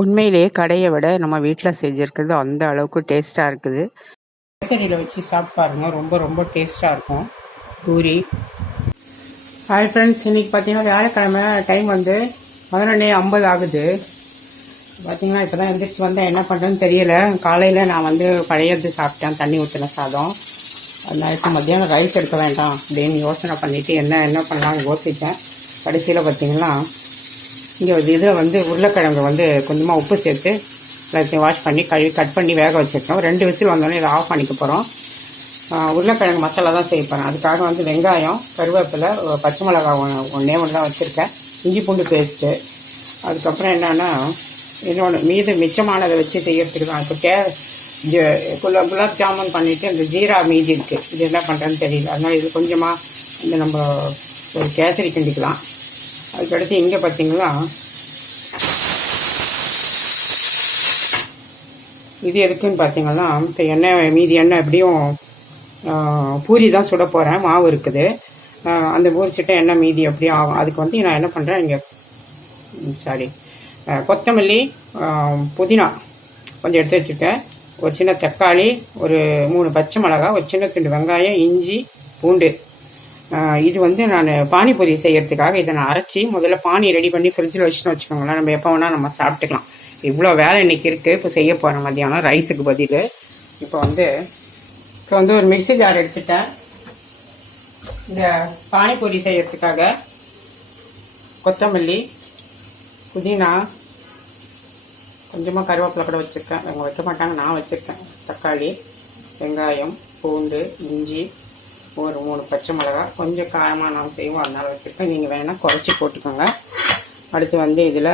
உண்மையிலேயே கடையை விட நம்ம வீட்டில் செஞ்சுருக்கிறது அந்த அளவுக்கு டேஸ்ட்டாக இருக்குது. கேசரியில் வச்சு சாப்பிட்டு பாருங்கள், ரொம்ப ரொம்ப டேஸ்ட்டாக இருக்கும் பூரி. ஹாய் ஃப்ரெண்ட்ஸ், இன்றைக்கி பார்த்தீங்கன்னா வியாழக்கிழமை, டைம் வந்து 11:50 ஆகுது. பார்த்தீங்கன்னா இப்போ தான் எந்திரிச்சு வந்தேன், என்ன பண்ணுறேன்னு தெரியல. காலையில் நான் வந்து பழையது சாப்பிட்டேன், தண்ணி ஊற்றின சாதம். அதனால் இப்போ மத்தியானம் ரைஸ் எடுக்க வேண்டாம் அப்படின்னு யோசனை பண்ணிவிட்டு என்ன பண்ணலாம்னு யோசித்தேன். கடைசியில் பார்த்தீங்கன்னா இங்கே இதில் வந்து உருளைக்கிழங்கு வந்து கொஞ்சமாக உப்பு சேர்த்து எல்லாத்தையும் வாஷ் பண்ணி கழுவி கட் பண்ணி வேக வச்சுருக்கோம். 2 விசில் வந்தோடனே இதை ஆஃப் பண்ணிக்க போகிறோம். உருளைக்கிழங்கு மசாலா தான் செய்ய போகிறேன். அதுக்காக வந்து வெங்காயம், கருவேப்பிலை, பச்சை மிளகாய் ஒன்றே தான் வச்சுருக்கேன், இஞ்சி பூண்டு பேஸ்ட்டு. அதுக்கப்புறம் என்னென்னா இன்னொன்று மிச்சமானதை வச்சு செய்யறதுக்கு தான். இப்போ குலாப் ஜாமுன் பண்ணிவிட்டு இந்த ஜீரா மீதி இருக்குது. இது என்ன பண்ணுறேன்னு தெரியல. அதனால் இது கொஞ்சமாக இந்த நம்ம ஒரு கேசரி கிண்டிக்கலாம். அதுக்கடுத்து இங்கே பார்த்தீங்களா இது எதுக்குன்னு பார்த்தீங்கன்னா, இப்போ மீதி எண்ணெய் எப்படியும் பூரி தான் சுட போகிறேன், மாவு இருக்குது. அந்த பூரிச்சிட்ட எண்ணெய் மீதி எப்படியும் ஆகும். அதுக்கு வந்து நான் என்ன பண்ணுறேன், இங்கே கொத்தமல்லி, புதினா கொஞ்சம் எடுத்து வச்சுருக்கேன், ஒரு சின்ன தக்காளி, ஒரு 3 பச்சை மிளகாய், ஒரு சின்ன துண்டு வெங்காயம், இஞ்சி பூண்டு. இது வந்து நான் பானிபூரி செய்கிறதுக்காக இதை நான் அரைச்சி முதல்ல பானி ரெடி பண்ணி ஃப்ரிட்ஜில் வச்சுன்னு வச்சுக்கோங்களேன். நம்ம எப்போ வேணால் நம்ம சாப்பிட்டுக்கலாம். இவ்வளோ வேலை இன்றைக்கி இருக்குது. இப்போ செய்ய போகிறேன் மத்தியானம் ரைஸுக்கு பதில். இப்போ வந்து ஒரு மிக்ஸி ஜார் எடுத்துட்டேன். இந்த பானிபூரி செய்கிறதுக்காக கொத்தமல்லி, புதினா, கொஞ்சமாக கருவேப்பிலை கூட வச்சுருக்கேன். அவங்க வைக்க மாட்டாங்க, நான் வச்சுருக்கேன். தக்காளி, வெங்காயம், பூண்டு, இஞ்சி, ஒரு 3 பச்சை மிளகாய். கொஞ்சம் காரமாக நான் செய்வோம், அதனால் வச்சுருக்கேன். நீங்கள் வேணால் குறைச்சி போட்டுக்கோங்க. அடுத்து வந்து இதில்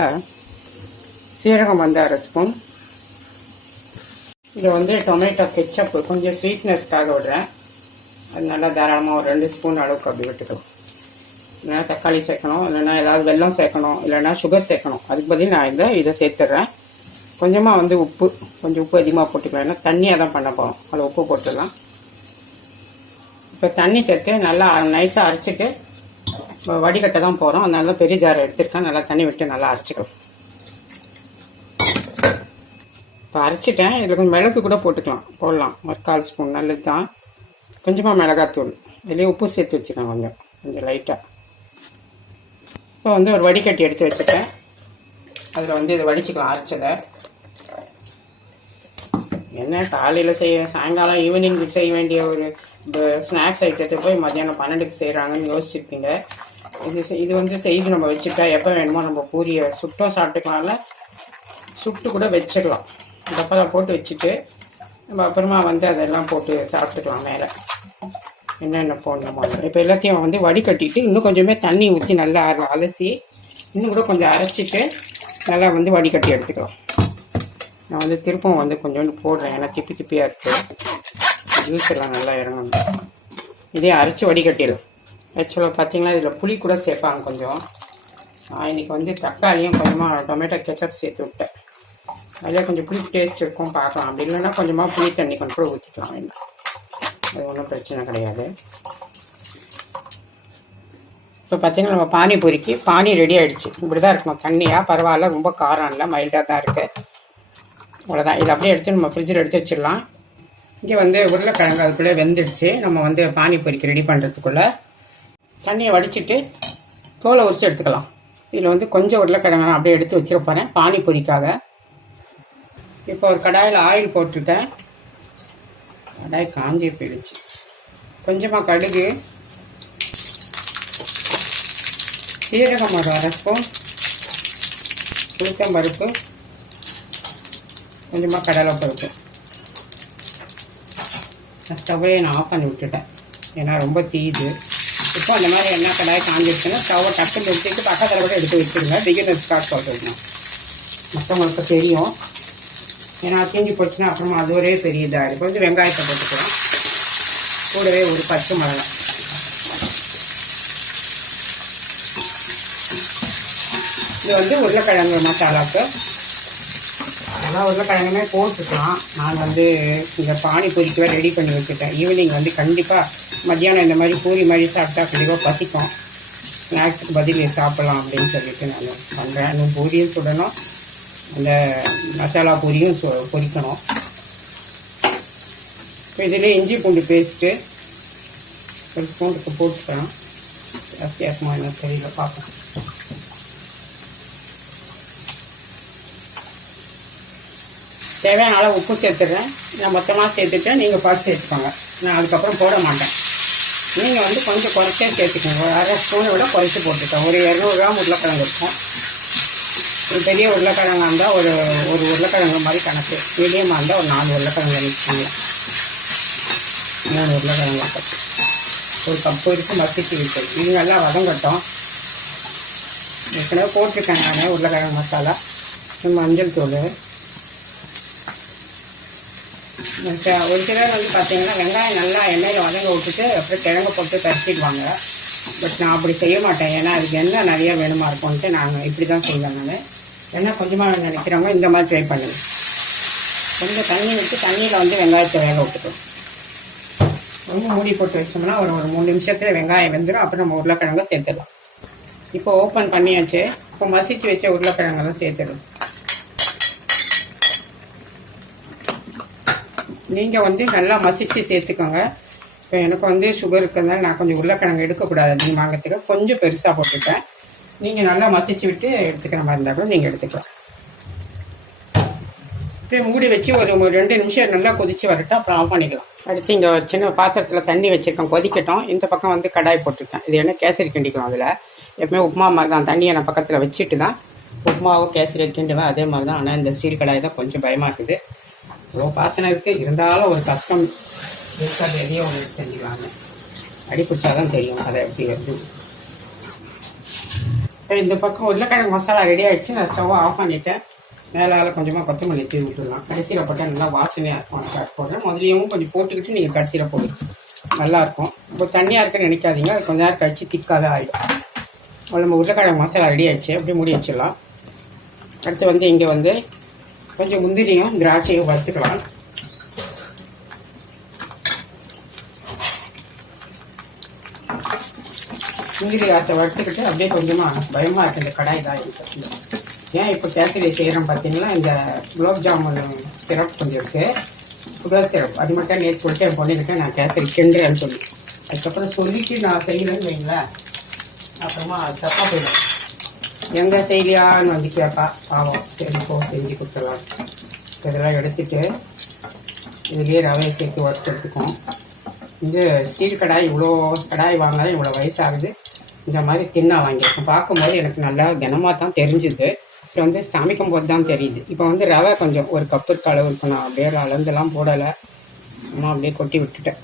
சீரகம் வந்து 1/2 ஸ்பூன். இதை வந்து டொமேட்டோ கெச்சப்பு கொஞ்சம் ஸ்வீட்னஸ்க்காக விடுறேன். அது நல்லா தாராளமாக ஒரு 2 ஸ்பூன் அளவுக்கு அப்படி விட்டுக்கலாம். இல்லைனா தக்காளி சேர்க்கணும், இல்லைனா ஏதாவது வெல்லம் சேர்க்கணும், இல்லைனா சுகர் சேர்க்கணும். அதுக்கு பதில் நான் இதை சேர்த்துட்றேன். கொஞ்சமாக வந்து கொஞ்சம் உப்பு அதிகமாக போட்டுக்கலாம். ஏன்னா தண்ணியாக தான் பண்ண போகிறோம், அதில் உப்பு போட்டுடலாம். இப்போ தண்ணி சேர்த்து நல்லா நைஸாக அரைச்சிட்டு வடிகட்ட தான் போகிறோம். அதனால தான் பெரிய ஜாரை எடுத்துருக்கேன். நல்லா தண்ணி விட்டு நல்லா அரைச்சிக்கலாம். இப்போ அரைச்சிட்டேன். இதில் கொஞ்சம் மிளகு கூட போடலாம், ஒரு 1/4 ஸ்பூன், நல்லது தான். கொஞ்சமாக மிளகாத்தூள், இதுலேயே உப்பு சேர்த்து வச்சுக்கேன், கொஞ்சம் லைட்டாக. இப்போ வந்து ஒரு வடிகட்டி எடுத்து வச்சுட்டேன். அதில் வந்து இதை வடிச்சுக்கலாம் அரைச்சதை. என்ன காலையில் சாயங்காலம் ஈவினிங் செய்ய வேண்டிய ஒரு ஸ்நாக்ஸ் ஐட்டத்தை போய் மத்தியானம் 12க்கு செய்கிறாங்கன்னு யோசிச்சுருப்பீங்க. இது வந்து செய்து நம்ம வச்சுட்டா எப்போ வேணுமோ நம்ம பூரியை சுட்டும் சாப்பிட்டுக்கலாம்ல, சுட்டு கூட வச்சுக்கலாம். டப்பாவில் போட்டு வச்சுட்டு நம்ம அப்புறமா வந்து அதெல்லாம் போட்டு சாப்பிட்டுக்கலாம். மேலே என்னென்ன போடணுமோ இப்போ எல்லாத்தையும் வந்து வடிகட்டிட்டு இன்னும் கொஞ்சமே தண்ணி ஊற்றி நல்லா அலசி இன்னும் கூட கொஞ்சம் அரைச்சிட்டு நல்லா வந்து வடிகட்டி எடுத்துக்கலாம். நான் வந்து திருப்பம் வந்து கொஞ்சோண்டு போடுறேன், ஏன்னா திப்பியாக இருக்குது. ஜூஸ் எல்லாம் நல்லா இறங்கணும். இதே அரைச்சி வடிகட்டிடும். ஆக்சுவலாக பார்த்தீங்கன்னா இதில் புளி கூட சேர்ப்பாங்க கொஞ்சம். நான் இன்றைக்கி வந்து தக்காளியும் கொஞ்சமாக டொமேட்டோ கெச்சப் சேர்த்து விட்டேன். அதில் கொஞ்சம் புளி டேஸ்ட் இருக்கும், பார்க்கலாம். அப்படி இல்லைன்னா கொஞ்சமாக புளி தண்ணி கொஞ்சம் கூட ஊற்றிக்கலாம், வேண்டாம், அது ஒன்றும் பிரச்சனை கிடையாது. இப்போ பார்த்தீங்கன்னா நம்ம பானிபூரிக்கு பானி ரெடி ஆகிடுச்சு. இப்படி தான் இருக்கணும், தண்ணியாக, பரவாயில்ல, ரொம்ப காரம் இல்லை, மைல்டாக தான் இருக்குது. அவ்வளோதான். இதை அப்படியே எடுத்து நம்ம ஃப்ரிட்ஜில் எடுத்து வச்சிடலாம். இங்கே வந்து உருளைக்கிழங்கு அதுக்குள்ளே வெந்துடுச்சு. நம்ம வந்து பானிபூரிக்கு ரெடி பண்ணுறதுக்குள்ளே தண்ணியை வடிச்சிட்டு தோலை உரிச்சு எடுத்துக்கலாம். இதில் வந்து கொஞ்சம் உருளைக்கிழங்கு நான் அப்படியே எடுத்து வச்சிட போகிறேன் பானிபூரிக்காக. இப்போ ஒரு கடாயில் ஆயில் போட்டிருக்கேன். கடாய் காஞ்சி போயிடுச்சு. கொஞ்சமாக கடுகு, சீரகம் ஒரு 1/2 ஸ்பூன், உளுத்தம்பருப்பு, கொஞ்சமாக கடலை பருப்பு. ஸ்டவ்வை நான் ஆஃப் பண்ணி விட்டுட்டேன், ஏன்னா ரொம்ப தீயுது. இப்போ அந்த மாதிரி என்ன கடாய் காஞ்சிருச்சுன்னா ஸ்டவ்வை டக்குன்னு எடுத்துட்டு பக்கத்தில் கூட எடுத்து வச்சுருங்க. பிகினர்ஸ் ஸ்டார்ட் போட்டுருங்க, மற்றவங்களுக்கு தெரியும். ஏன்னா தீஞ்சி போச்சுன்னா அப்புறமா அது ஒரே பெரிய இதாக இருக்கும். கொஞ்சம் வெங்காயத்தை போட்டுக்கலாம், கூடவே ஒரு பச்சை மிளகாய். இது வந்து உருளைக்கிழங்கு மசாலாவுக்கு அதெல்லாம் உருளைக்கிழங்குமே போட்டுக்கலாம். நான் வந்து இந்த பானிபூரிக்கு ரெடி பண்ணி வச்சுட்டேன். ஈவினிங் வந்து கண்டிப்பாக மத்தியானம் இந்த மாதிரி பூரி மாதிரி சாப்பிட்டா கண்டிப்பாக பசிக்கும். ஸ்நாக்ஸுக்கு பதில் சாப்பிட்லாம் அப்படின்னு சொல்லிட்டு நான் பண்ணுறேன். இன்னும் பூரியும் சுடணும், அந்த மசாலா பொரியும் பொரிக்கணும். இப்போ இதில் இஞ்சி பூண்டு பேஸ்ட்டு ஒரு ஸ்பூனுக்கு போட்டுக்கலாம். வித்தியாசமாக என்ன தெரியல, பார்ப்போம். தேவையான அளவு உப்பு சேர்த்துடுறேன். நான் மொத்தமாக சேர்த்துட்டேன், நீங்கள் பார்த்து சேர்த்துக்கோங்க. நான் அதுக்கப்புறம் போட மாட்டேன். நீங்கள் வந்து கொஞ்சம் குறைச்சே சேர்த்துக்கோங்க. ஒரு அரை ஸ்பூனை விட குறைச்சி போட்டுக்கோங்க. ஒரு 200 கிராம் உருளைக்கிழங்கு இருக்கும். ஒரு பெரிய உருளைக்கிழங்காக இருந்தால் ஒரு உருளைக்கிழங்கு மாதிரி கணக்கு. மீடியமாக இருந்தால் ஒரு 4 உருளைக்கிழங்கு வச்சுக்கோங்க. 3 உருளைக்கிழங்கு பத்து ஒரு கப்பு வரைக்கும் மசிச்சு விட்டு இது நல்லா வதங்கட்டும். ஏற்கனவே போட்டிருக்கேன் நான் உருளைக்கிழங்கு மசாலா, மஞ்சள் தூள். ஒரு சிலர் வந்து பார்த்தீங்கன்னா வெங்காயம் நல்லா எண்ணெயில் வதங்க விட்டுட்டு அப்புறம் கிழங்கு போட்டு பறிச்சிடுவாங்க. பட் நான் அப்படி செய்ய மாட்டேன். ஏன்னா அதுக்கு எண்ணெய் நிறையா வேணுமா இருக்கும்ன்ட்டு நாங்கள் இப்படி தான் செய்வேன். நான் எண்ணெய் கொஞ்சமாக நினைக்கிறவங்க இந்த மாதிரி ட்ரை பண்ணுவேன். கொஞ்சம் தண்ணி விட்டு தண்ணியில் வந்து வெங்காயத்தை வேக விட்டுக்கணும். கொஞ்சம் மூடி போட்டு வச்சோம்னா ஒரு 3 நிமிஷத்தில் வெங்காயம் வெந்துடும். அப்புறம் நம்ம உருளைக்கிழங்கு சேர்த்துடலாம். இப்போ ஓப்பன் பண்ணியாச்சு. இப்போ மசிச்சு வச்ச உருளைக்கிழங்கெல்லாம் சேர்த்துடலாம். நீங்கள் வந்து நல்லா மசிச்சு சேர்த்துக்கோங்க. இப்போ எனக்கு வந்து சுகர் இருக்கிறதுனால நான் கொஞ்சம் உருளைக்கிழங்கு எடுக்கக்கூடாது அதிகமாகறதுக்கு கொஞ்சம் பெருசாக போட்டுட்டேன். நீங்கள் நல்லா மசிச்சு விட்டு எடுத்துக்கிற மாதிரி இருந்தால் கூட நீங்கள் எடுத்துக்கலாம். இப்போ மூடி வச்சு ஒரு 2 நிமிஷம் நல்லா கொதித்து வரட்டும், அப்புறம் ஆஃப் பண்ணிக்கலாம். அடுத்து இங்கே ஒரு சின்ன பாத்திரத்தில் தண்ணி வச்சுருக்கேன், கொதிக்கட்டும். இந்த பக்கம் வந்து கடாய் போட்டிருக்கேன். இது என்ன கேசரி கிண்டிக்கலாம். அதில் எப்பவுமே உப்புமா மாதிரி தான், தண்ணியை நான் பக்கத்தில் வச்சுட்டு தான் உப்புமாவோ கேசரி கிண்டுவேன். அதே மாதிரி தான். ஆனால் இந்த ஸ்டீல் கடாய் தான் கொஞ்சம் பயமாக இருக்குது. இவ்வளோ பாத்திரம் இருக்குது, இருந்தாலும் ஒரு கஷ்டம் இருக்காது. எதையோ ஒன்று செஞ்சுக்கலாங்க. அடி பிடிச்சாதான் தெரியும் அதை எப்படி வருது. இந்த பக்கம் உருளைக்கிழங்கு மசாலா ரெடி ஆகிடுச்சு. நான் ஸ்டவ்வை ஆஃப் பண்ணிவிட்டேன். மேலால் கொஞ்சமாக கொத்தமல்லி தூவி விட்டுடலாம். கடைசியில் போட்டால் நல்லா வாசனையாக இருக்கும். நான் போடுறேன். முதலையும் கொஞ்சம் போட்டுக்கிட்டு நீங்கள் கடைசியில் போடுங்க, நல்லாயிருக்கும். இப்போ தண்ணியாக இருக்குன்னு நினைக்காதீங்க. அது கொஞ்சம் நேரம் கழிச்சு திக்காக ஆகிடும். நம்ம உருளைக்கிழங்கு மசாலா ரெடி ஆகிடுச்சு. அப்படியே மூடி வச்சிடலாம். அடுத்து வந்து இங்கே வந்து கொஞ்சம் முந்திரியும் திராட்சையும் வறுத்துக்கலாம். முந்திரி ஆசை வறுத்துக்கிட்டு அப்படியே கொஞ்சமாக பயமாக இருக்குது இந்த கடாய் தான் இருக்குது. ஏன் இப்போ கேசரி செய்கிறோம் பார்த்தீங்கன்னா, இந்த குலோப் ஜாமுன் சிரப் கொஞ்சம் இருக்குது, சுகர் சிரப். அது மட்டும் நேற்று சொல்லிட்டு என் பொண்ணுக்கிட்ட நான் கேசரி கிண்டுறேன்னு சொல்லி, அதுக்கப்புறம் சொல்லிட்டு நான் செய்யலன்னு வைங்களேன், அப்புறமா தப்பாக போயிடும். எங்கே செய்யலையான்னு வந்து கேட்பா, பாவம். சரி போ, செஞ்சு கொடுத்துடலாம். இதெல்லாம் எடுத்துட்டு இதுலேயே ரவையை சேர்த்து வறுத்துக்கும். இது ஸ்டீல் கடாய். இவ்வளோ கடாய் வாங்கினாலும் இவ்வளோ வயசாகுது. இந்த மாதிரி தின்னா வாங்கியிருக்கேன். பார்க்கும்போது எனக்கு நல்லா கனமாக தான் தெரிஞ்சுது. அப்புறம் வந்து சமைக்கும் போது தான் தெரியுது. இப்போ வந்து ரவை கொஞ்சம் ஒரு கப்பு அளவு இருக்கும். நான் அப்படியே அளந்தெல்லாம் போடலை, அம்மா அப்படியே கொட்டி விட்டுட்டேன்.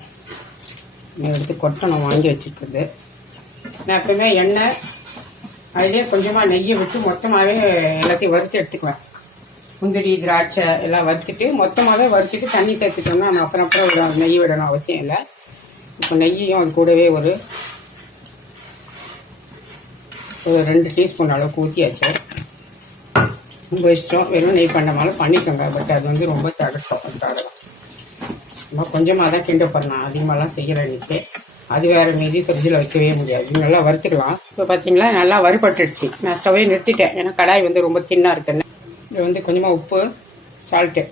எடுத்து கொட்டணும் வாங்கி வச்சுருக்குது. நான் எப்பவுமே எண்ணெய் அதிலே கொஞ்சமாக நெய்யை விட்டு மொத்தமாகவே எல்லாத்தையும் வறுத்து எடுத்துக்குவேன். முந்திரி திராட்சை எல்லாம் வறுத்துட்டு மொத்தமாகவே வறுத்துட்டு தண்ணி சேர்த்துட்டோம்னா நம்ம அப்புறம் ஒரு நெய் விடணும் அவசியம் இல்லை. இப்போ நெய்யும் அது கூடவே ஒரு 2 டீஸ்பூன் அளவுக்கு ஊற்றியாச்சு. ரொம்ப இஷ்டம், வெறும் நெய் பண்ணமாலும் பண்ணிக்கோங்க. பட் அது வந்து ரொம்ப தடட்டும். தடலாம் நம்ம கொஞ்சமாக தான் கிண்ட பண்ணலாம், அதிகமாகலாம் செய்கிற இன்னைக்கு. அது வேறு மீதி ஃப்ரிட்ஜில் வைக்கவே முடியாது. நல்லா வறுத்துக்கலாம். இப்போ பார்த்தீங்களா நல்லா வறுபட்டுடுச்சு. நான் ஸ்டவ்வே நிறுத்திட்டேன், ஏன்னா கடாய் வந்து ரொம்ப தின்னாக இருக்குன்னு. இதில் வந்து கொஞ்சமாக உப்பு, சால்ட்டு.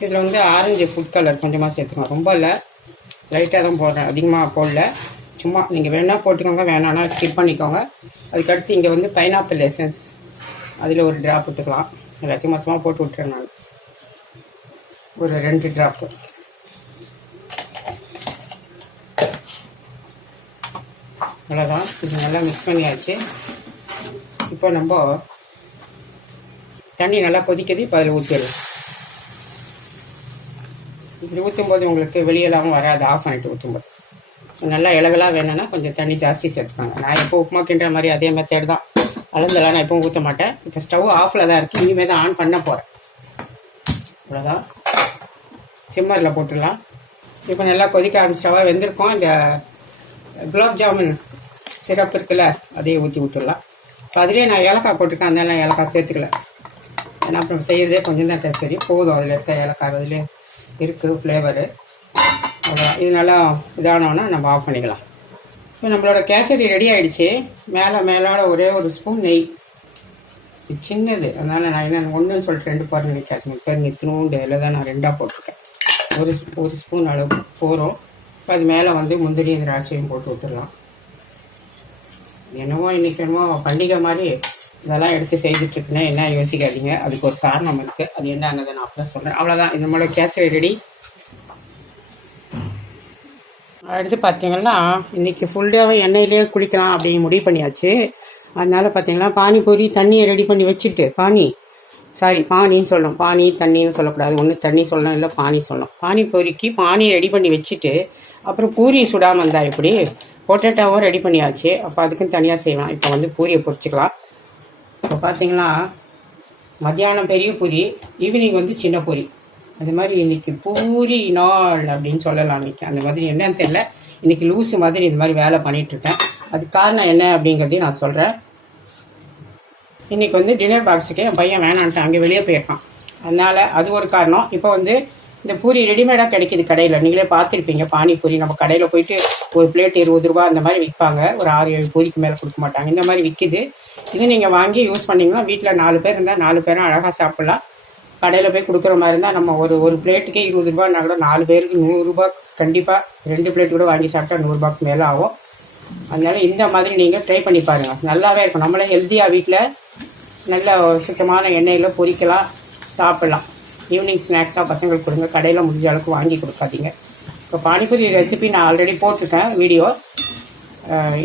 இதில் வந்து ஆரஞ்சு ஃபுட் கலர் கொஞ்சமாக சேர்த்துக்கோங்க. ரொம்ப இல்லை, லைட்டாக தான் போடுறேன், அதிகமாக போடல. சும்மா நீங்கள் வேணால் போட்டுக்கோங்க, வேணான்னா ஸ்கிப் பண்ணிக்கோங்க. அதுக்கடுத்து இங்கே வந்து பைனாப்பிள் எசன்ஸ், அதில் ஒரு ட்ராப் விட்டுக்கலாம். எல்லாத்தையும் மொத்தமாக போட்டு விட்டுறேன் நான். ஒரு 2 ட்ராப்பு. அவ்வளோதான். இது நல்லா மிக்ஸ் பண்ணியாச்சு. இப்போ நம்ம தண்ணி நல்லா கொதிக்குது. இப்போ அதில் ஊற்றிடலாம். இப்படி ஊற்றும்போது உங்களுக்கு வெளியெல்லாம் வராது, ஆஃப் பண்ணிவிட்டு ஊற்றும்போது. நல்லா இலகலாக வேணும்னா கொஞ்சம் தண்ணி ஜாஸ்தி சேர்த்துக்காங்க. நான் எப்போ உப்புமா கிண்டுற மாதிரி அதே மெத்தட் தான். அளந்தெல்லாம் நான் எப்பவும் ஊற்ற மாட்டேன். இப்போ ஸ்டவ் ஆஃபில் தான் இருக்குது, இனிமேல் தான் ஆன் பண்ண போகிறேன். அவ்வளோதான். சிம்மரில் போட்டுடலாம். இப்போ நல்லா கொதிக்க ஆரம்பிச்சிட்டவா வெந்திருக்கோம். இந்த குலாப் ஜாமுன் சிரப் இருக்குல்ல, அதையே ஊற்றி விட்டுடலாம். இப்போ அதிலே நான் ஏலக்காய் போட்டிருக்கேன், அதனால ஏலக்காய் சேர்த்துக்கல. ஏன்னா அப்புறம் செய்கிறதே கொஞ்சம் தான் கேசரி போதும். அதில் இருக்க ஏலக்காய் அதிலே இருக்குது ஃப்ளேவரு. அவ்வளோதான். இது நல்லா இதானோன்னா நம்ம ஆஃப் பண்ணிக்கலாம். இப்போ நம்மளோட கேசரி ரெடி ஆகிடுச்சு. மேலோட ஒரே ஒரு ஸ்பூன் நெய். இது சின்னது, அதனால் நான் என்ன ஒன்றுன்னு சொல்லிட்டு 2 பாரு நினைக்காதுங்க. பேர் நித்தினோண்டு இதில் தான் நான் 2ஆக போட்டிருக்கேன். ஒரு ஸ்பூன் அளவுக்கு போகிறோம். இப்போ அது மேலே வந்து முந்திரி திராட்சையும் போட்டு விட்டுடலாம். என்னவோ இன்றைக்கி என்னமோ பண்டிகை மாதிரி இதெல்லாம் எடுத்து செய்துட்ருக்குன்னா என்ன யோசிக்காதீங்க, அதுக்கு ஒரு காரணம் இருக்குது. அது என்னங்கிறத நான் அப்புறம் சொல்கிறேன். அவ்வளோதான், இது நம்மளோட கேசரி ரெடி. அடுத்து பார்த்தீங்கன்னா இன்றைக்கி ஃபுல்லாகவே எண்ணெயிலே குளிக்கலாம் அப்படின்னு முடிவு பண்ணியாச்சு. அதனால் பார்த்தீங்கன்னா பானிபூரி தண்ணியை ரெடி பண்ணி வச்சுட்டு பானின்னு சொல்லணும், பானி தண்ணின்னு சொல்லக்கூடாது, ஒன்று தண்ணி சொல்லணும் இல்லை பானி சொல்லணும். பானிபூரிக்கு பானி ரெடி பண்ணி வச்சுட்டு அப்புறம் பூரி சுடாமல் இருந்தால் எப்படி, பொட்டேட்டோவும் ரெடி பண்ணியாச்சு. அப்போ அதுக்குன்னு தனியாக செய்யலாம். இப்போ வந்து பூரியை பொரிச்சிக்கலாம். இப்போ பார்த்தீங்கன்னா மத்தியானம் பெரிய பூரி, ஈவினிங் வந்து சின்ன பூரி. அது மாதிரி இன்றைக்கி பூரி நாள் அப்படின்னு சொல்லலாம். இன்றைக்கி அந்த மாதிரி என்னன்னு தெரியல, இன்றைக்கி லூஸு மாதிரி இது மாதிரி வேலை பண்ணிகிட்ருக்கேன். அதுக்கு காரணம் என்ன அப்படிங்கிறதையும் நான் சொல்கிறேன். இன்றைக்கி வந்து டின்னர் பாக்ஸுக்கு என் பையன் வேணான்ட்டு அங்கே வெளியே போயிருக்கான். அதனால் அது ஒரு காரணம். இப்போ வந்து இந்த பூரி ரெடிமேடாக கிடைக்கிது கடையில், நீங்களே பார்த்துருப்பீங்க. பானிபூரி நம்ம கடையில் போயிட்டு ஒரு பிளேட் 20 ரூபா அந்த மாதிரி விற்பாங்க. ஒரு 6-7 பூரிக்கு மேலே கொடுக்க மாட்டாங்க. இந்த மாதிரி விற்கிது. இது நீங்கள் வாங்கி யூஸ் பண்ணிங்கன்னா வீட்டில் 4 பேர் இருந்தால் 4 பேரும் அழகாக சாப்பிட்லாம். கடையில் போய் கொடுக்குற மாதிரி இருந்தால் நம்ம ஒரு பிளேட்டுக்கே 20 ரூபான்னா கூட 4 பேருக்கு 100 ரூபா கண்டிப்பாக. 2 பிளேட் கூட வாங்கி சாப்பிட்டா 100 ரூபாய்க்கு மேலே ஆகும். அதனால இந்த மாதிரி நீங்கள் ட்ரை பண்ணி பாருங்கள், நல்லாவே இருக்கும். நம்மளே ஹெல்த்தியாக வீட்டில் நல்ல சுத்தமான எண்ணெயில் பொரிக்கலாம், சாப்பிட்லாம். ஈவினிங் ஸ்நாக்ஸாக பசங்களுக்கு கொடுங்க, கடையில் முடிஞ்ச அளவுக்கு வாங்கி கொடுக்காதீங்க. இப்போ பானிபூரி ரெசிபி நான் ஆல்ரெடி போட்டிருக்கேன் வீடியோ.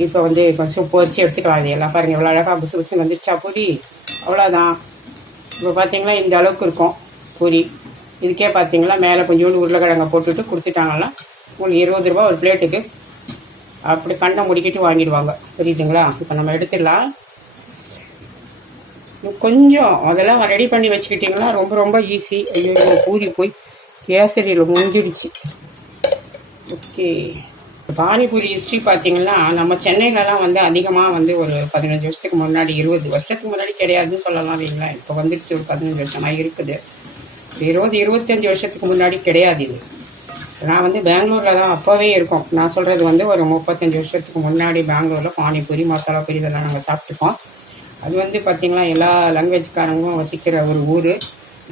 இப்போ வந்து கொஞ்சம் பொரிச்சு எடுத்துக்கலாம். இது எல்லாம் பாருங்கள் எவ்வளோ அழகாக புசு புசு வந்துடுச்சா பூரி. அவ்வளோதான். இப்போ பார்த்தீங்கன்னா இந்த அளவுக்கு இருக்கும் பூரி. இதுக்கே பார்த்தீங்களா மேலே கொஞ்சோண்டு உருளைக்கிழங்கை போட்டுட்டு கொடுத்துட்டாங்கன்னா உங்களுக்கு 20 ரூபா ஒரு பிளேட்டுக்கு. அப்படி கண்ணை முடிக்கிட்டு வாங்கிடுவாங்க, புரியுதுங்களா? இப்போ நம்ம எடுத்துடலாம். கொஞ்சம் அதெல்லாம் ரெடி பண்ணி வச்சுக்கிட்டிங்கன்னா ரொம்ப ரொம்ப ஈஸி. ஐயோ பூரி போய் கேசரியில் முடிஞ்சிடுச்சு. ஓகே, பானிபூரி ஹிஸ்ட்ரி பார்த்தீங்கன்னா நம்ம சென்னையிலலாம் வந்து அதிகமாக வந்து ஒரு 15 வருஷத்துக்கு முன்னாடி, 20 வருஷத்துக்கு முன்னாடி கிடையாதுன்னு சொல்லலாம் வைங்களேன். இப்போ வந்துடுச்சு, ஒரு 15 வருஷமாக இருக்குது. 20-25 வருஷத்துக்கு முன்னாடி கிடையாது இது. நான் வந்து பெங்களூரில் தான் அப்போவே இருக்கோம். நான் சொல்கிறது வந்து ஒரு 35 வருஷத்துக்கு முன்னாடி பெங்களூரில் பானிபூரி மசாலா பூரி இதெல்லாம் நாங்கள் சாப்பிட்டுருக்கோம். அது வந்து பார்த்திங்கன்னா எல்லா லாங்குவேஜ்காரங்களும் வசிக்கிற ஒரு ஊர்.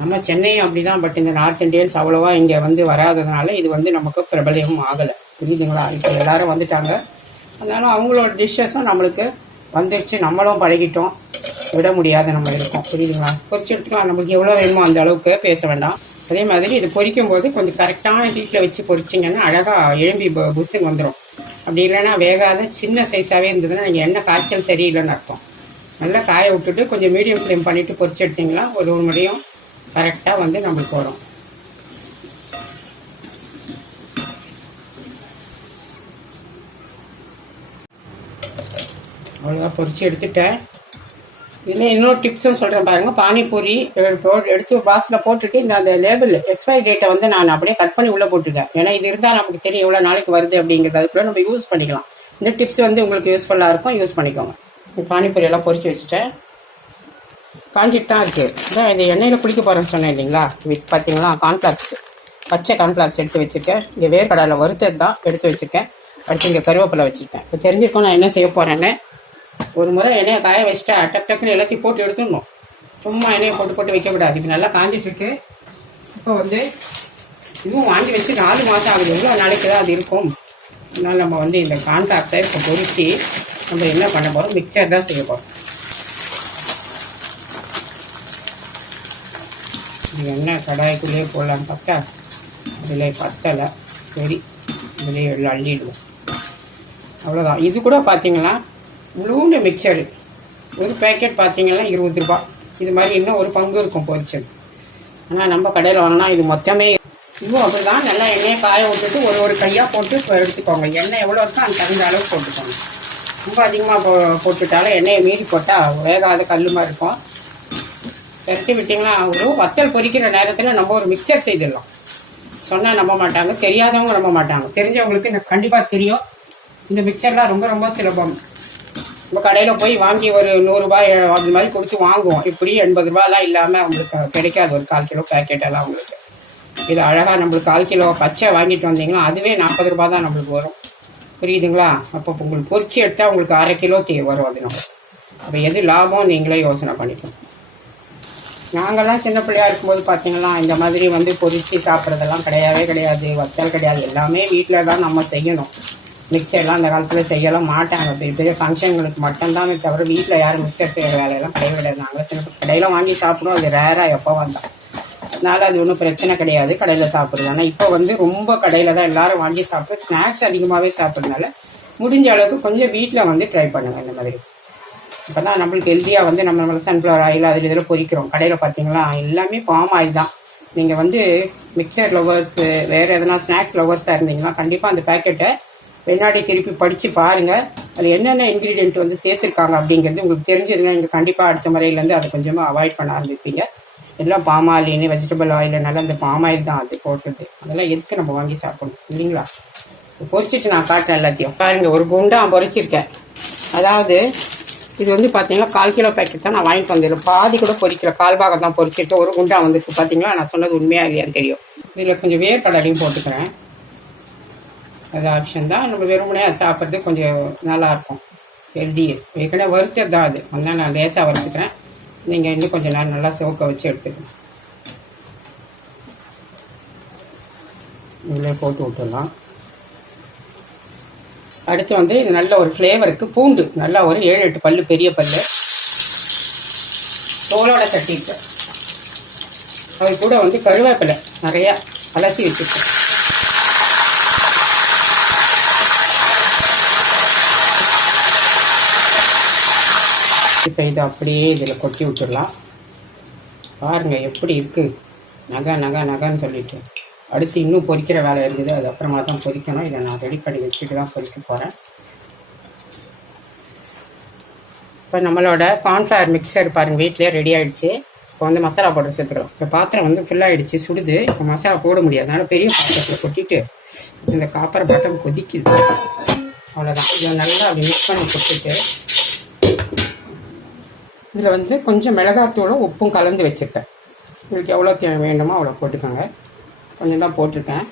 நம்ம சென்னையும் அப்படி தான். பட் இந்த நார்த் இண்டியன்ஸ் அவ்வளோவா இங்கே வந்து வராததுனால இது வந்து நமக்கு பிரபலமும் ஆகலை, புரியுதுங்களா? இப்போ எல்லோரும் வந்துட்டாங்க, அதனால அவங்களோட டிஷ்ஷஸும் நம்மளுக்கு வந்துடுச்சு. நம்மளும் பழகிட்டோம், விட முடியாத நம்ம இருக்கோம், புரியுதுங்களா? பொரிச்சு எடுத்துக்கலாம், நம்மளுக்கு எவ்வளோ வேணுமோ அந்த அளவுக்கு பேச வேண்டாம். அதே மாதிரி இது பொரிக்கும் போது கொஞ்சம் கரெக்டான ஹீட்டில் வச்சு பொரிச்சிங்கன்னா அழகாக எழும்பி புஷ்ஷுங்க வந்துடும். அப்படி இல்லைன்னா வேகாத சின்ன சைஸாகவே இருந்ததுன்னா நீங்கள் எண்ணெய் காய்ச்சல் சரியில்லைன்னு அர்த்தம். நல்லா காய விட்டுட்டு கொஞ்சம் மீடியம் ஃப்ளேம் பண்ணிவிட்டு பொரிச்சு எடுத்திங்களா ஒரு முறையும் கரெக்டாக வந்து நம்மளுக்கு வரும். அவ்வளோதான், பொரிச்சு எடுத்துட்டேன். இதில் இன்னொரு டிப்ஸும் சொல்கிறேன் பாருங்கள். பானிபூரி எடுத்து பாக்ஸில் போட்டுட்டு அந்த லேபிள் எக்ஸ்பைரி டேட்டை வந்து நான் அப்படியே கட் பண்ணி உள்ளே போட்டுட்டேன். ஏன்னா இது இருந்தால் நமக்கு தெரியும் எவ்வளோ நாளைக்கு வருது அப்படிங்கிறது. அதுக்குள்ளே நம்ம யூஸ் பண்ணிக்கலாம். இந்த டிப்ஸ் வந்து உங்களுக்கு யூஸ்ஃபுல்லாக இருக்கும், யூஸ் பண்ணிக்கோங்க. பானிபூரி எல்லாம் பொரிச்சு வச்சுட்டேன், காஞ்சிட்டு தான் இருக்குது. இதான் இந்த எண்ணெயில் குளிக்க போகிறேன்னு சொன்னேன் இல்லைங்களா? பார்த்தீங்களா கார்ன்ஃப்ளாக்ஸ், பச்சை கார்ன்ஃப்ளாக்ஸ் எடுத்து வச்சுருக்கேன். இங்கே வேர்க்கடலை வறுத்தது தான் எடுத்து வச்சுருக்கேன். அடுத்து இங்கே கருவேப்பிலை வச்சுருக்கேன். இப்போ தெரிஞ்சிருக்கோம் நான் என்ன செய்ய போகிறேன்னு. ஒரு முறை எண்ணெயை காய வச்சுட்டா டக்குன்னு எல்லாத்தையும் போட்டு எடுத்துடணும். சும்மா எண்ணெயை போட்டு வைக்கக்கூடாது. இப்போ நல்லா காஞ்சிட்ருக்கு. இப்போ வந்து இதுவும் வாங்கி வச்சு 4 மாதம் ஆகுது. எவ்வளோ நாளைக்கு தான் அது இருக்கும். அதனால் நம்ம வந்து இந்த கார்ன்ஃப்ளாக்ஸை இப்போ பொரிச்சு நம்ம என்ன பண்ண போகிறோம், மிக்சர் தான் செய்ய போகிறோம். இது என்ன கடாய்க்குள்ளேயே போடலான்னு பார்த்தா அதில் பத்தலை. சரி, இதிலே அள்ளிடுவோம். அவ்வளோதான். இது கூட பார்த்தீங்கன்னா முழுண்டு மிக்சரு ஒரு பேக்கெட் பார்த்தீங்கன்னா 20 ரூபா. இது மாதிரி இன்னும் ஒரு பங்கு இருக்கும் பொரிச்சது. ஆனால் நம்ம கடையில் வாங்கினா இது மொத்தமே இதுவும் அப்படி தான். நல்லா எண்ணெயை காய விட்டுட்டு ஒரு கையாக போட்டு எடுத்துக்கோங்க. எண்ணெய் எவ்வளோ இருக்கோ அந்த தகுந்த அளவு போட்டுக்கோங்க. ரொம்ப அதிகமாக போட்டுட்டாலும் எண்ணெயை மீறி போட்டால் வேகாத கல் மாதிரி இருக்கும். திரட்டி விட்டிங்கன்னா ஒரு வத்தல் பொரிக்கிற நேரத்தில் நம்ம ஒரு மிக்சர் செய்திடலாம். சொன்னால் நம்ப மாட்டாங்க, தெரியாதவங்க நம்ப மாட்டாங்க. தெரிஞ்சவங்களுக்கு எனக்கு கண்டிப்பாக தெரியும். இந்த மிக்சர்லாம் ரொம்ப ரொம்ப சுலபம். நம்ம கடையில் போய் வாங்கி ஒரு 100 ரூபாய் அந்த மாதிரி கொடுத்து வாங்குவோம். இப்படி 80 ரூபாலாம் இல்லாமல் அவங்களுக்கு கிடைக்காது. ஒரு 1/4 கிலோ பேக்கெட்டெல்லாம் அவங்களுக்கு. இது அழகாக நம்மளுக்கு 1/4 கிலோ பச்சை வாங்கிட்டு வந்தீங்கன்னா அதுவே 40 ரூபா தான் நம்மளுக்கு வரும், புரியுதுங்களா? அப்போ உங்களுக்கு பொரிச்சு எடுத்தால் உங்களுக்கு 1/2 கிலோ வரும். அது நம்ம அப்போ எது லாபம் நீங்களே யோசனை பண்ணிக்கணும். நாங்கள்லாம் சின்ன பிள்ளையா இருக்கும்போது பார்த்தீங்கன்னா இந்த மாதிரி வந்து பொரிச்சு சாப்பிட்றதெல்லாம் கிடையவே கிடையாது, வத்தல் கிடையாது. எல்லாமே வீட்டில் தான் நம்ம செய்யணும். மிக்சர்லாம் அந்த காலத்தில் செய்யலாம் மாட்டாங்க. பெரிய பெரிய ஃபங்க்ஷன்களுக்கு மட்டும்தானே தவிர வீட்டில் யாரும் மிக்சர் செய்கிற வேலையெல்லாம் கிடையவே கிடையாது. நாங்கள் சின்ன கடையில் வாங்கி சாப்பிடுவோம், அது ரேராக எப்போ வந்தோம். அதனால் அது ஒன்றும் பிரச்சனை கிடையாது கடையில் சாப்பிட்றது. ஆனால் இப்போ வந்து ரொம்ப கடையில் தான் எல்லோரும் வாங்கி சாப்பிட்டு ஸ்நாக்ஸ் அதிகமாகவே சாப்பிட்றதுனால முடிஞ்ச அளவுக்கு கொஞ்சம் வீட்டில் வந்து ட்ரை பண்ணுங்கள் இந்த மாதிரி. இப்போ தான் நம்மளுக்கு ஹெல்த்தியாக வந்து நம்ம சன்ஃப்ளவர் ஆயில் அதில் இதில் பொரிக்கிறோம். கடையில் பார்த்தீங்களா எல்லாமே பாம் ஆயில் தான். நீங்கள் வந்து மிக்சர் லவர்ஸு வேறு எதனா ஸ்நாக்ஸ் லவர்ஸாக இருந்தீங்கன்னா கண்டிப்பாக அந்த பேக்கெட்டை பின்னாடி திருப்பி படித்து பாருங்கள். அதில் என்னென்ன இன்க்ரீடியன்ட் வந்து சேர்த்துருக்காங்க அப்படிங்கிறது உங்களுக்கு தெரிஞ்சதுன்னா நீங்கள் கண்டிப்பாக அடுத்த முறையிலேருந்து அதை கொஞ்சமாக அவாய்ட் பண்ண ஆரம்பிப்பீங்க. எல்லாம் பாம் ஆயில், வெஜிடபிள் ஆயில்னால அந்த பாம் ஆயில் தான் அது போட்டுறது. அதெல்லாம் எதுக்கு நம்ம வாங்கி சாப்பிடணும் இல்லைங்களா? பொரிச்சிட்டு நான் காட்டுறேன் எல்லாத்தையும் பாருங்கள். ஒரு குண்டா பொரிச்சிருக்கேன். அதாவது இது வந்து பார்த்தீங்கன்னா 1/4 கிலோ பேக்கெட் தான் நான் வாங்கிட்டு வந்தேன். பாதி கூட பொரிக்கல, 1/4 பாகம் தான் பொரிச்சிட்டு ஒரு குண்டா வந்துருக்கு. பார்த்தீங்களா நான் சொன்னது உண்மையாக இல்லையான்னு தெரியும். இதில் கொஞ்சம் வேர்க்கடலையும் போட்டுக்கிறேன். அது ஆப்ஷன் தான். நம்ம வெறுமனே அது சாப்பிட்றது கொஞ்சம் நல்லாயிருக்கும், ஹெல்தி. ஏற்கனவே வறுத்தது தான் அது, அதனால் நான் லேசாக வறுத்துக்கிறேன். நீங்கள் இன்னும் கொஞ்சம் நேரம் நல்லா சிவக்க வச்சு எடுத்துக்கணும். இதிலே போட்டு விட்டுடலாம். அடுத்து வந்து இது நல்ல ஒரு ஃப்ளேவருக்கு பூண்டு நல்லா ஒரு 7-8 பல்லு, பெரிய பல்லு தோலோட தட்டிட்டு, அது கூட வந்து கருவேப்பிலை நிறையா அலசி வச்சுருக்கேன். இப்போ இதை அப்படியே இதில் கொட்டி விட்டுடலாம். பாருங்கள் எப்படி இருக்குது, நகன்னு சொல்லிட்டு. அடுத்து இன்னும் பொரிக்கிற வேலை இருக்குது, அது அப்புறமா தான் பொரிக்கணும். இதை நான் ரெடி பண்ணி வச்சுட்டு தான் பொரிக்க போகிறேன். இப்போ நம்மளோட கார்ன்ஃப்ளவர் மிக்சர் பாருங்கள் வீட்டிலே ரெடி ஆகிடுச்சு. இப்போ வந்து மசாலா பவுடர் சேர்த்துக்கலாம். இப்போ பாத்திரம் வந்து ஃபுல்லாகிடுச்சு, சுடுது. இப்போ மசாலா போட முடியாது, அதனால் பெரிய பாத்திரத்தில் கொட்டிட்டு இந்த காப்பர் பாட்டம் கொதிக்குது. அவ்வளோதான். இதை நல்லா அப்படி மிக்ஸ் பண்ணி கொடுத்துட்டு இதில் வந்து கொஞ்சம் மிளகாத்தூளும் உப்பும் கலந்து வச்சுருக்கேன். உங்களுக்கு எவ்வளோ தேவை வேண்டுமோ அவ்வளோ போட்டுக்கோங்க. கொஞ்சம் தான் போட்டிருக்கேன்.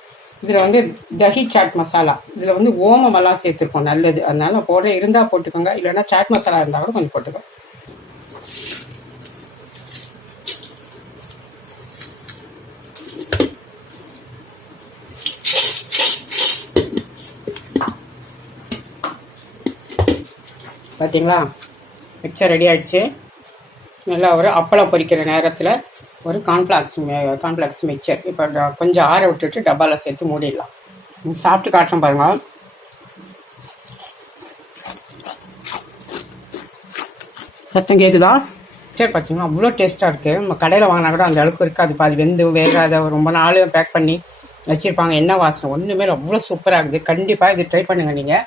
இதில் வந்து தஹி சாட் மசாலா, இதில் வந்து ஓமமெல்லாம் சேர்த்துருக்கோம், நல்லது. அதனால போட இருந்தால் போட்டுக்கோங்க, இல்லைன்னா சாட் மசாலா இருந்தால் கூட கொஞ்சம் போட்டுக்கோங்க. பார்த்தீங்களா மிக்சர் ரெடி ஆகிடுச்சு. நல்லா ஒரு அப்பளம் பொரிக்கிற நேரத்தில் ஒரு கார்ன்ஃப்ளாக்ஸ் மிக்சர் இப்போ கொஞ்சம் ஆற விட்டுட்டு டப்பாவில் சேர்த்து மூடிடலாம். சாப்பிட்டு காட்டுறேன் பாருங்கள். சத்தம் கேட்குதா? சரி, பார்த்தீங்கன்னா அவ்வளோ டேஸ்ட்டாக இருக்குது. நம்ம கடையில் வாங்கினா கூட அந்த அளவுக்கு இருக்காது. பாதி வெந்து வேகாத ரொம்ப நாள் பேக் பண்ணி வச்சுருப்பாங்க. என்ன வாசனை ஒன்றுமே அவ்வளோ சூப்பராக இருக்குது. கண்டிப்பாக இது ட்ரை பண்ணுங்கள். நீங்கள்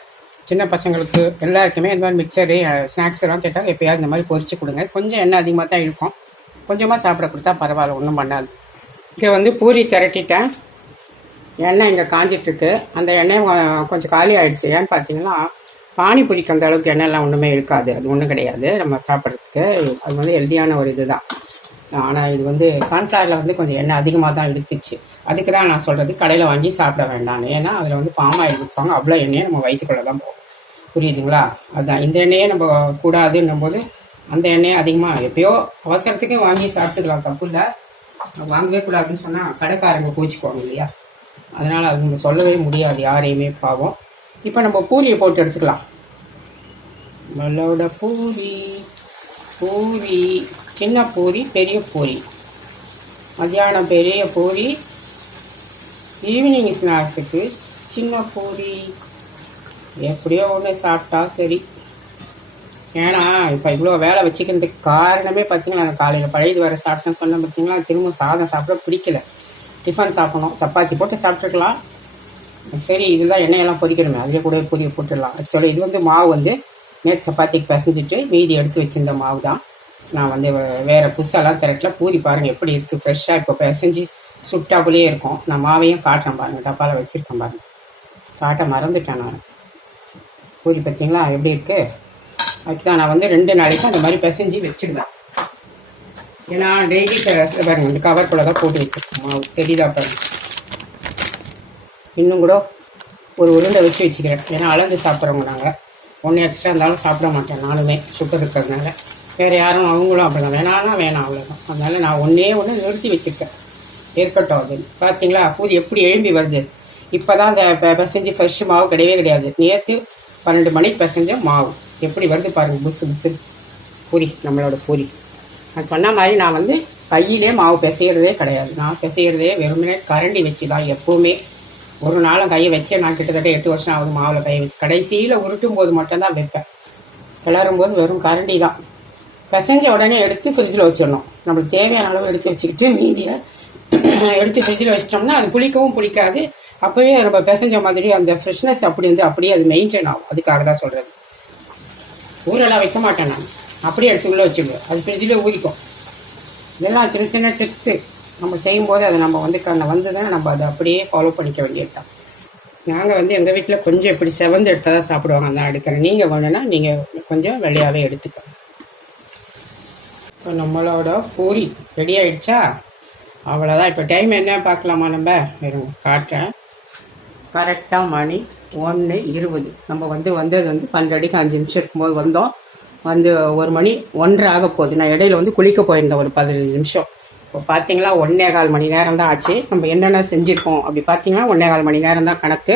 சின்ன பசங்களுக்கு எல்லாருக்குமே இந்த மாதிரி மிக்சரு ஸ்நாக்ஸ் எல்லாம் கேட்டால் எப்போயாவது இந்த மாதிரி பொரிச்சு கொடுங்க. கொஞ்சம் எண்ணெய் அதிகமாக தான் இருக்கும், கொஞ்சமாக சாப்பிட கொடுத்தா பரவாயில்ல, ஒன்றும் பண்ணாது. இங்கே வந்து பூரி திரட்டிட்டேன். எண்ணெய் இங்கே காஞ்சிட்ருக்கு. அந்த எண்ணெய் கொஞ்சம் காலி ஆகிடுச்சு. ஏன்னு பார்த்தீங்கன்னா பானிபூரிக்கு அந்த அளவுக்கு எண்ணெய்லாம் ஒன்றுமே இருக்காது, அது ஒன்றும் கிடையாது நம்ம சாப்பிட்றதுக்கு. அது வந்து ஹெல்த்தியான ஒரு இது தான். ஆனால் இது வந்து கார்ன்ஃப்ளவரில் வந்து கொஞ்சம் எண்ணெய் அதிகமாக தான் எடுத்துச்சு. அதுக்கு தான் நான் சொல்கிறது கடையில் வாங்கி சாப்பிட வேண்டாம்னு. ஏன்னா அதில் வந்து பாம் ஆயில் ஊற்றுவாங்க, அவ்வளோ எண்ணெயை நம்ம வயிற்றுக்குள்ளே தான் போகும். புரியுதுங்களா? அதுதான் இந்த எண்ணெயே நம்ம கூடாதுன்னும் போது அந்த எண்ணெயை அதிகமாக எப்பயோ அவசரத்துக்கு வாங்கி சாப்பிட்டுக்கலாம், தப்பு இல்லை. வாங்கவே கூடாதுன்னு சொன்னால் கடைக்காரங்க பூச்சிக்குவாங்க இல்லையா? அதனால் அது நம்ம சொல்லவே முடியாது யாரையுமே, பாவம். இப்போ நம்ம பூரியை போட்டு எடுத்துக்கலாம். நம்மளோட பூரி சின்ன பூரி, பெரிய பூரி, மத்தியானம் பெரிய பூரி, ஈவினிங் ஸ்நாக்ஸுக்கு சின்ன பூரி. எப்படியோ ஒன்று சாப்பிட்டா சரி. ஏன்னா இப்போ இவ்வளோ வேலை வச்சுக்கிறதுக்கு காரணமே பார்த்தீங்கன்னா, நான் காலையில் பழையது வேறு சாப்பிட்டேன்னு சொன்னேன் பார்த்தீங்களா. திரும்ப சாதம் சாப்பிட பிடிக்கல, டிஃபன் சாப்பிடணும். சப்பாத்தி போட்டு சாப்பிட்டுக்கலாம். சரி, இதுதான் எண்ணெயெல்லாம் பொரிக்கணுமே, அதிலே கூட பூரியை போட்டுடலாம். ஆக்சுவலி இது வந்து மாவு வந்து நேற்று சப்பாத்திக்கு பிசைஞ்சிட்டு மீதி எடுத்து வச்சிருந்த மாவு தான். நான் வந்து வேறு புதுசாலாம் திரட்டில். பூரி பாருங்கள் எப்படி இருக்குது, ஃப்ரெஷ்ஷாக இப்போ பிசைஞ்சு சுட்டாப்புலேயே இருக்கும். நான் மாவையும் காட்டுறேன் பாருங்கள், டப்பாவில் வச்சுருக்கேன் பாருங்கள். காட்ட மறந்துட்டேன் நான். பூரி பார்த்தீங்களா எப்படி இருக்குது? அதுதான் நான் வந்து 2 நாளைக்கு அந்த மாதிரி பிசைஞ்சு வச்சுடுவேன். ஏன்னா டெய்லி பாருங்கள் இந்த கவர்க்குள்ளே தான் போட்டு வச்சுருக்கேன் மாவு, தெரியுதா பாருங்கள். இன்னும் கூட ஒரு உருண்டை வச்சு வச்சுக்கிறேன். ஏன்னா அளந்து சாப்பிட்றவங்க நாங்கள், ஒன்று எக்ஸ்ட்ரா இருந்தாலும் சாப்பிட மாட்டேன் நானுமே, சுகர் இருக்கிறதுனால. வேறு யாரும் அவங்களும் அப்படி தான் வேணாம்னா வேணாம் அவ்வளோதான். அதனால் நான் ஒன்று நிறுத்தி வச்சுருக்கேன். இருக்கட்டும் அது. பார்த்தீங்களா பூரி எப்படி எழும்பி வருது. இப்போ தான் அந்த பிசைஞ்சு ஃப்ரெஷ் மாவு கிடையவே கிடையாது. நேற்று 12 மணிக்கு பிசைஞ்ச மாவு எப்படி வருது பாருங்கள். புசு புசு பூரி, நம்மளோட பூரி. நான் சொன்ன மாதிரி நான் வந்து கையிலே மாவு பிசைகிறதே கிடையாது. நான் பிசைகிறதே வெறுமனே கரண்டி வச்சு தான் எப்போவுமே. ஒரு நாளும் கையை வச்சே நான் கிட்டத்தட்ட 8 வருஷம் ஆகுது மாவில் கையை வச்சு. கடைசியில் உருட்டும் போது மட்டும்தான் வைப்பேன். கிளறும் போது வெறும் கரண்டி தான். பிசைஞ்ச உடனே எடுத்து ஃப்ரிட்ஜில் வச்சிடணும். நம்மளுக்கு தேவையான அளவு எடுத்து வச்சுக்கிட்டு மீதியை எடுத்து ஃப்ரிட்ஜில் வச்சிட்டோம்னா அது புளிக்கவும் புளிக்காது. அப்போவே நம்ம பிசைஞ்ச மாதிரி அந்த ஃப்ரெஷ்னஸ் அப்படி வந்து அப்படியே அது மெயின்டைன் ஆகும். அதுக்காக தான் சொல்கிறது. ஊரெல்லாம் வைக்க மாட்டேன் நான். அப்படியே எடுத்துக்குள்ளே வச்சுடுவேன். அது ஃப்ரிட்ஜில் ஊறிக்கும். இதெல்லாம் சின்ன சின்ன ட்ரிக்ஸு. நம்ம செய்யும்போது அதை நம்ம வந்து வந்ததுன்னா நம்ம அதை அப்படியே ஃபாலோ பண்ணிக்க வேண்டியது தான். நாங்கள் வந்து எங்கள் வீட்டில் கொஞ்சம் இப்படி செவந்து எடுத்தால் தான் சாப்பிடுவாங்க. அந்த எடுக்கிறேன். நீங்கள் வேணுன்னா நீங்கள் கொஞ்சம் வெள்ளையாகவே எடுத்துக்கோங்க. இப்போ நம்மளோட பூரி ரெடி ஆகிடுச்சா? அவ்வளோதான். இப்போ டைம் என்ன பார்க்கலாமா? நம்ம வெறும் காட்டுறேன். கரெக்டாக மணி 1:20. நம்ம வந்தது 12 5 நிமிஷம் இருக்கும்போது வந்தோம். 1 மணி 1:30 ஆக போகுது. நான் இடையில குளிக்க போயிருந்தேன் ஒரு 15 நிமிஷம். இப்போ பார்த்தீங்களா 1.25 மணி நேரம் தான் ஆச்சு. நம்ம என்னென்ன செஞ்சுருக்கோம் அப்படி பார்த்தீங்கன்னா 1.25 மணி நேரம் தான் கணக்கு.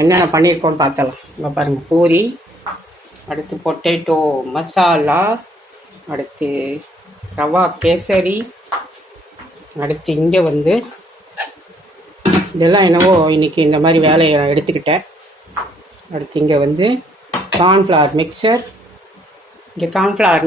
என்னென்ன பண்ணியிருக்கோன்னு பார்த்தலாம். இங்கே பாருங்கள், பூரி, அடுத்து பொட்டேட்டோ மசாலா, அடுத்து ரவா கேசரி, அடுத்து இங்கே இதெல்லாம் என்னவோ இன்றைக்கி இந்த மாதிரி வேலையை எடுத்துக்கிட்டேன். அடுத்து இங்கே கார்ன்ஃப்ளவர்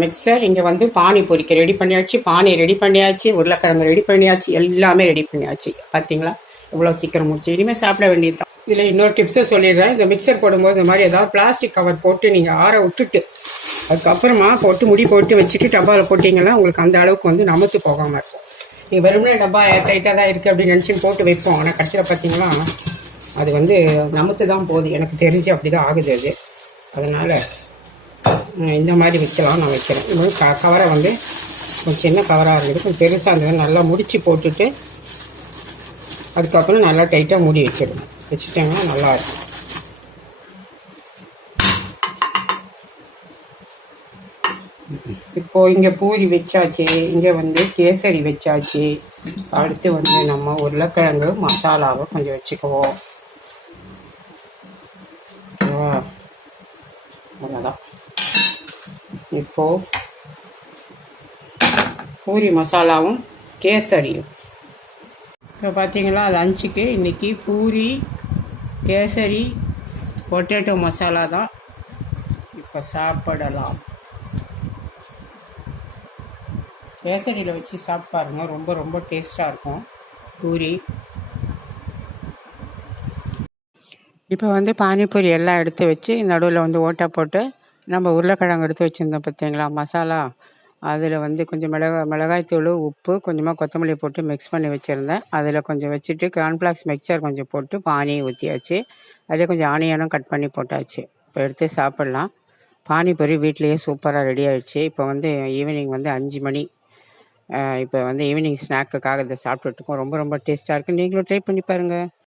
மிக்சர், இங்கே பானிபூரிக்கு ரெடி பண்ணியாச்சு, பானி ரெடி பண்ணியாச்சு, உருளைக்கிழங்கு ரெடி பண்ணியாச்சு, எல்லாமே ரெடி பண்ணியாச்சு. பார்த்தீங்களா எவ்வளோ சீக்கிரம் முடிச்சு. இனிமேல் சாப்பிட வேண்டியது தான். இதில் இன்னொரு டிப்ஸும் சொல்லிடுறேன். இந்த மிக்சர் போடும்போது இந்த மாதிரி ஏதாவது பிளாஸ்டிக் கவர் போட்டு நீங்கள் ஆற விட்டுட்டு அதுக்கப்புறமா முடி போட்டு வச்சுட்டு டப்பாவில் போட்டிங்கன்னா உங்களுக்கு அந்த அளவுக்கு நமத்து போகாமல் இருக்கும். நீங்கள் வெறுமனே டப்பா டைட்டாக தான் இருக்குது அப்படின்னு நினச்சின்னு போட்டு வைப்போம். ஆனால் கடைசியில் பார்த்தீங்கன்னா அது நமத்து தான் போகுது. எனக்கு தெரிஞ்சு அப்படி தான் ஆகுது அது. அதனால் இந்த மாதிரி வைக்கலாம். நான் வைக்கிறேன். இந்த மாதிரி கவரை கொஞ்சம் சின்ன கவராக இருக்குது, கொஞ்சம் பெருசாக இருந்தது நல்லா முடித்து போட்டுட்டு அதுக்கப்புறம் நல்லா டைட்டாக மூடி வச்சுட்டிங்கன்னா நல்லாயிருக்கும். இப்போது இங்கே பூரி வச்சாச்சு, இங்கே கேசரி வச்சாச்சு. அடுத்து நம்ம உருளைக்கிழங்கு மசாலாவை கொஞ்சம் வச்சுக்குவோம். அவ்வளோதான். இப்போது பூரி மசாலாவும் கேசரியும். இப்போ பார்த்தீங்களா லஞ்சுக்கு இன்றைக்கி பூரி கேசரி பொட்டேட்டோ மசாலா தான். இப்போ சாப்பிடலாம். கேசரியில் வச்சு சாப்பிட்டு பாருங்க, ரொம்ப ரொம்ப டேஸ்ட்டாக இருக்கும் பூரி. இப்போ பானிபூரி எல்லாம் எடுத்து வச்சு நடுவில் ஓட்டை போட்டு நம்ம உருளைக்கிழங்கு எடுத்து வச்சுருந்தோம் பார்த்தீங்களா மசாலா, அதில் கொஞ்சம் மிளகாய்த்தூள், உப்பு, கொஞ்சமாக கொத்தமல்லி போட்டு மிக்ஸ் பண்ணி வச்சுருந்தேன். அதில் கொஞ்சம் வச்சுட்டு கார்ன்ஃப்ளாக்ஸ் மிக்சர் கொஞ்சம் போட்டு பானியை ஊற்றியாச்சு. அதில் கொஞ்சம் ஆனியனும் கட் பண்ணி போட்டாச்சு. இப்போ எடுத்து சாப்பிட்லாம். பானிபூரி வீட்லேயே சூப்பராக ரெடி ஆகிடுச்சு. இப்போ ஈவினிங் 5 மணி. இப்போ ஈவினிங் ஸ்நாக்குக்காக இதை சாப்பிட்டுட்ருக்கோம். ரொம்ப ரொம்ப டேஸ்ட்டாக இருக்குது. நீங்களும் ட்ரை பண்ணி பாருங்கள்.